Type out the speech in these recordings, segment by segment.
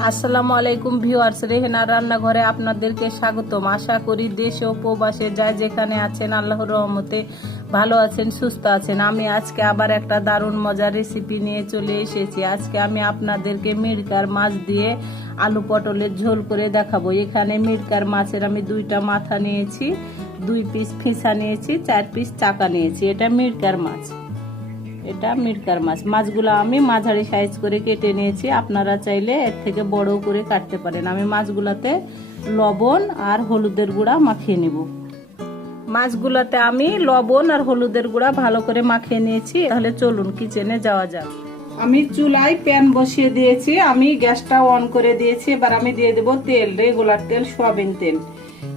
আসসালামু আলাইকুম ভিউয়ার্স, রেহেনা রান্নাঘরে আপনাদেরকে স্বাগতম। আশা করি দেশ ও প্রবাসে যায় যেখানে আছেন আল্লাহর রহমতে ভালো আছেন, সুস্থ আছেন। আমি আজকে আবার একটা দারুণ মজার রেসিপি নিয়ে চলে এসেছি। আজকে আমি আপনাদেরকে মিরকার মাছ দিয়ে আলু পটলের ঝোল করে দেখাবো। এখানে মিরকার মাছের আমি দুইটা মাথা নিয়েছি, দুই পিস ফিসা নিয়েছি, চার পিস চাকা নিয়েছি। এটা মিরকার মাছ। এটা মিরকার মাছ। মাছগুলো আমি মাঝারি সাইজ করে কেটে নিয়েছি। আপনারা চাইলে এর থেকে বড় করে কাটতে পারেন। আমি মাছগুলাতে লবণ আর হলুদের গুঁড়া মাখিয়ে নিব। মাছগুলাতে আমি লবণ আর হলুদের গুঁড়া ভালো করে মাখিয়ে নিয়েছি। তাহলে চলুন কিচেনে যাওয়া যাক। আমি চুলায় প্যান বসিয়ে দিয়েছি। আমি গ্যাসটা অন করে দিয়েছি। এবার আমি দিয়ে দেব তেল রেগুলার তেল, সয়াবিন তেল।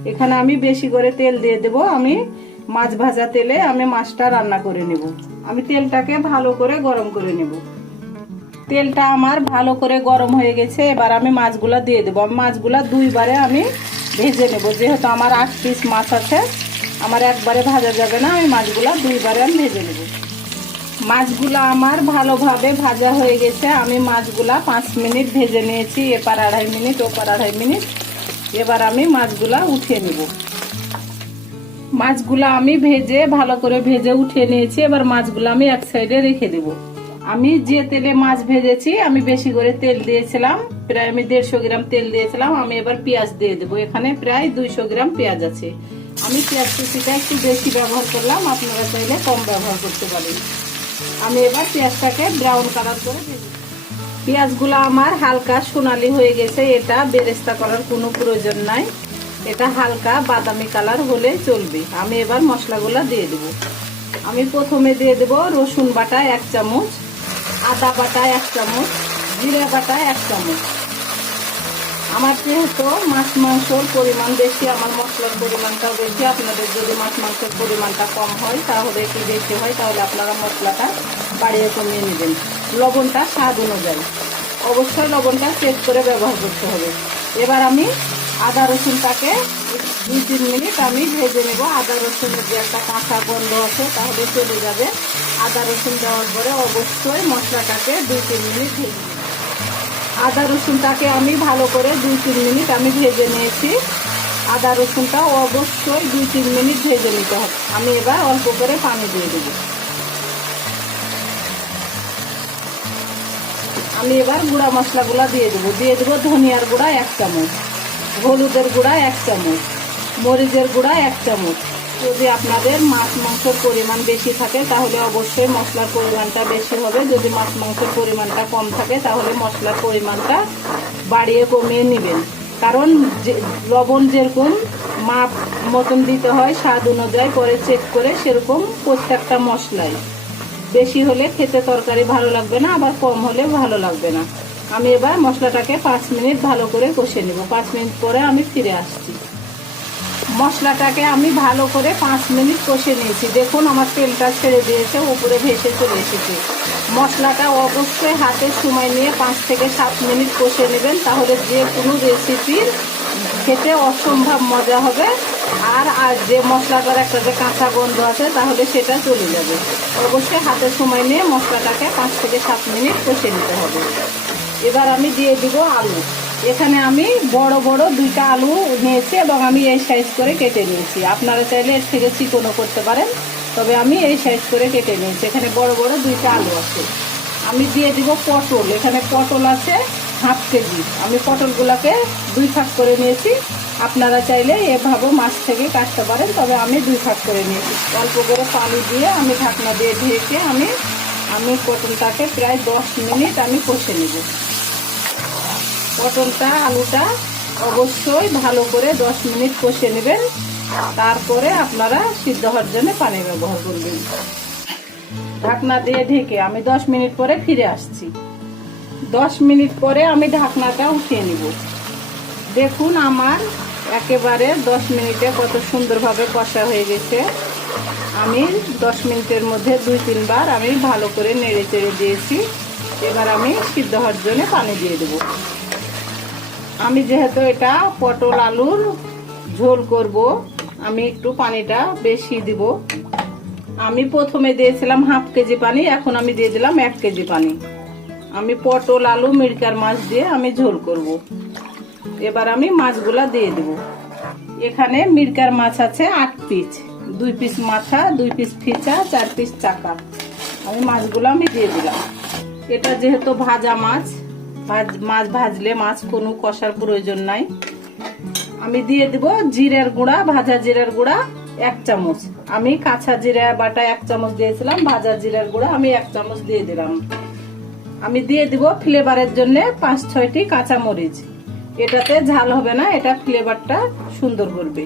এখানে আমি বেশি করে তেল দিয়ে দেব। আমি মাছ ভাজা তেলে আমি মাছটা রান্না করে নেব। আমি তেলটাকে ভালো করে গরম করে নেব। তেলটা আমার ভালো করে গরম হয়ে গেছে, এবার আমি মাছগুলা দিয়ে দেবো। আমি মাছগুলা দুইবারে আমি ভেজে নেব। যেহেতু আমার আট পিস মাছ আছে, আমার একবারে ভাজা যাবে না, আমি মাছগুলা দুইবারে আমি ভেজে নেব। মাছগুলা আমার ভালোভাবে ভাজা হয়ে গেছে, আমি মাছগুলা পাঁচ মিনিট ভেজে নিয়েছি, এপার আড়াই মিনিট, ওপার আড়াই মিনিট। এবার আমি মাছগুলা উঠিয়ে নেব। মাছগুলা আমি ভেজে, ভালো করে ভেজে উঠিয়ে নিয়েছি। এবার মাছগুলো আমি এক সাইডে রেখে দেব। আমি যে তেলে মাছ ভেজেছি, আমি বেশি করে তেল দিয়েছিলাম, প্রায় আমি দেড়শো গ্রাম তেল দিয়েছিলাম। আমি এবার পেঁয়াজ দিয়ে দেবো। এখানে প্রায় দুইশো গ্রাম পেঁয়াজ আছে। আমি পেঁয়াজ কুচিটা একটু বেশি ব্যবহার করলাম, আপনারা চাইলে কম ব্যবহার করতে পারেন। আমি এবার পেঁয়াজটাকে ব্রাউন কালার করে পেঁয়াজগুলো আমার হালকা সোনালি হয়ে গেছে, এটা বেরেস্তা করার কোনো প্রয়োজন নাই। এটা হালকা বাদামি কালার হলে চলবে। আমি এবার মশলাগুলো দিয়ে দেব। আমি প্রথমে দিয়ে দেব রসুন বাটা এক চামচ, আদা বাটা এক চামচ, জিরা বাটা এক চামচ। আমার যেহেতু মাছ মাংসর পরিমাণ বেশি, আমার মশলার পরিমাণটাও বেশি, আপনাদের যদি মাছ মাংসের পরিমাণটা কম হয়, তাহলে একটু বেশি হয়, তাহলে আপনারা মশলাটা বাড়িয়ে কমিয়ে নেবেন। লবণটা স্বাদ অনুযায়ী। অবশ্যই লবণটা চেক করে ব্যবহার করতে হবে। এবার আমি আদা রসুনটাকে দুই তিন মিনিট আমি ভেজে নেব। আদা রসুনের যে একটা কাঁচা গন্ধ আছে, তাহলে চলে যাবে। আদা রসুন দেওয়ার পরে অবশ্যই মশলাটাকে দুই তিন মিনিট ভেজে নেব। আদা রসুনটাকে আমি ভালো করে দুই তিন মিনিট আমি ভেজে নিয়েছি। আদা রসুনটা অবশ্যই দুই তিন মিনিট ভেজে নিতে হবে। আমি এবার অল্প করে পানি দিয়ে দেবো। আমি এবার গুঁড়া মশলাগুলো দিয়ে দেবো। দিয়ে দেবো ধনিয়ার গুঁড়া এক চামচ। হলুদের গুঁড়া এক চামচ, মরিচের গুঁড়া এক চামচ। যদি আপনাদের মাছ মাংসের পরিমাণ বেশি থাকে, তাহলে অবশ্যই মশলার পরিমাণটা বেশি হবে। যদি মাছ মাংসের পরিমাণটা কম থাকে, তাহলে মশলার পরিমাণটা বাড়িয়ে কমিয়ে নেবেন। কারণ যে, লবণ যেরকম মাপ মতন দিতে হয়, স্বাদ অনুযায়ী পরে চেক করে সেরকম প্রত্যেকটা মশলাই। বেশি হলে খেতে তরকারি ভালো লাগবে না, আবার কম হলে ভালো লাগবে না। আমি এবার মশলাটাকে পাঁচ মিনিট ভালো করে কষে নেব। পাঁচ মিনিট পরে আমি ফিরে আসছি। মশলাটাকে আমি ভালো করে পাঁচ মিনিট কষে নিয়েছি। দেখুন, আমার তেলটা ছেড়ে দিয়েছে, উপরে ভেসে চলে এসেছে। মশলাটা অবশ্যই হাতে সময় নিয়ে পাঁচ থেকে সাত মিনিট কষে নেবেন, তাহলে যে কোনো রেসিপির খেতে অসম্ভব মজা হবে। আর আর যে মশলাটার একটা যে কাঁচা গন্ধ আছে, তাহলে সেটা চলে যাবে। অবশ্যই হাতে সময় নিয়ে মশলাটাকে পাঁচ থেকে সাত মিনিট কষে নিতে হবে। এবার আমি দিয়ে দিব আলু। এখানে আমি বড় বড় দুইটা আলু নিয়েছি এবং আমি এই সাইজ করে কেটে নিয়েছি। আপনারা চাইলে এর থেকে চিকনও করতে পারেন, তবে আমি এই সাইজ করে কেটে নিয়েছি। এখানে বড় বড় দুইটা আলু আছে। আমি দিয়ে দিব পটল। এখানে পটল আছে হাফ কেজি। আমি পটলগুলোকে দুই ভাগ করে নিয়েছি। আপনারা চাইলে এভাবে মাছ থেকে কাটতে পারেন, তবে আমি দুই ভাগ করে নিয়েছি। অল্প করে পানি দিয়ে আমি ঢাকনা দিয়ে ঢেকে আমি আমি পটলটাকে প্রায় দশ মিনিট আমি কষে নেব। পটলটা, আলুটা অবশ্যই ভালো করে দশ মিনিট কষে নেবেন। তারপরে আপনারা সিদ্ধ হওয়ার জন্য পানি ব্যবহার করবেন। ঢাকনা দিয়ে ঢেকে আমি দশ মিনিট পরে ফিরে আসছি। দশ মিনিট পরে আমি ঢাকনাটা উঠিয়ে নিব। দেখুন আমার একেবারে দশ মিনিটে কত সুন্দরভাবে কষা হয়ে গেছে। আমি দশ মিনিটের মধ্যে দুই, তিনবার আমি ভালো করে নেড়ে চেড়ে দিয়েছি। এবার আমি সিদ্ধ হওয়ার জন্য পানি দিয়ে দেবো। আমি যেহেতু এটা পটল আলুর ঝোল করব, আমি একটু পানিটা বেশি দিব। আমি প্রথমে দিয়েছিলাম হাফ কেজি পানি, এখন আমি দিয়ে দিলাম এক কেজি পানি। আমি পটল আলু মিরকার মাছ দিয়ে আমি ঝোল করব। এবার আমি মাছগুলা দিয়ে দেব। এখানে মিরকার মাছ আছে আট পিস। দুই পিস মাথা, দুই পিস ফিচা, চার পিস চাকা। আমি মাছগুলো আমি দিয়ে দিলাম। এটা যেহেতু ভাজা মাছ ভাজ, মাছ ভাজলে মাছ কোনো কষার প্রয়োজন নাই। আমি দিয়ে দিব জিরের গুঁড়া, ভাজা জিরের গুঁড়া, এক চামচ। আমি কাঁচা জিরা বাটা এক চামচ দিয়েছিলাম, ভাজা জিরের গুঁড়া আমি এক চামচ দিয়ে দিলাম। আমি দিয়ে দিব ফ্লেভারের জন্য পাঁচ ছয়টি কাঁচা মরিচ এটাতে ঝাল হবে না, এটা ফ্লেভারটা সুন্দর করবে।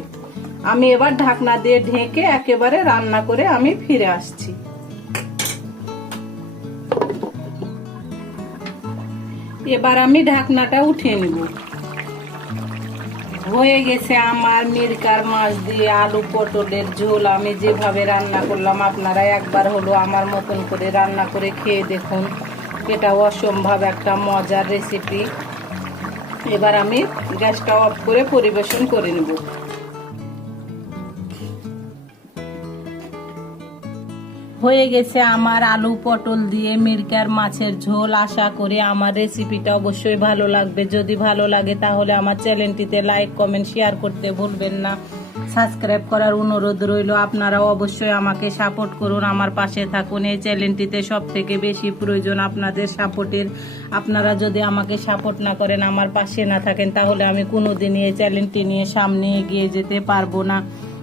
আমি এবার ঢাকনা দিয়ে ঢেকে একেবারে রান্না করে আমি ফিরে আসছি। এবার আমি ঢাকনাটা উঠিয়ে নিব। হয়ে গেছে আমার মিরকার মাছ দিয়ে আলু পটলের ঝোল। আমি যেভাবে রান্না করলাম, আপনারা একবার হলো আমার মতন করে রান্না করে খেয়ে দেখুন। এটা অসম্ভব একটা মজার রেসিপি এবার আমি গ্যাসটা অফ করে পরিবেশন করে নেব। হয়ে গেছে আমার আলু পটল দিয়ে মিরকার মাছের ঝোল। আশা করি আমার রেসিপিটা অবশ্যই ভালো লাগবে। যদি ভালো লাগে তাহলে আমার চ্যানেলটিতে লাইক কমেন্ট শেয়ার করতে ভুলবেন না। সাবস্ক্রাইব করার অনুরোধ রইল। আপনারা অবশ্যই আমাকে সাপোর্ট করুন। আমার পাশে থাকুন। এই চ্যানেলটিতে সব থেকে বেশি প্রয়োজন আপনাদের সাপোর্টের আপনারা যদি আমাকে সাপোর্ট না করেন, আমার পাশে না থাকেন, তাহলে আমি কোনোদিনই এই চ্যানেলটি নিয়ে সামনে এগিয়ে যেতে পারব না।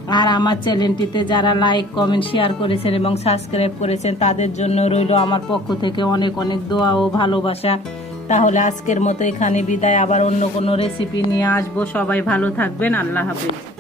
আর আমার চ্যানেলটিতে যারা লাইক কমেন্ট শেয়ার করেছেন এবং সাবস্ক্রাইব করেছেন, তাদের জন্য রইল আমার পক্ষ থেকে অনেক অনেক দোয়া ও ভালোবাসা। তাহলে আজকের মতো এখানে বিদায়। আবার অন্য কোনো রেসিপি নিয়ে আসব। সবাই ভালো থাকবেন। আল্লাহ হাফিজ।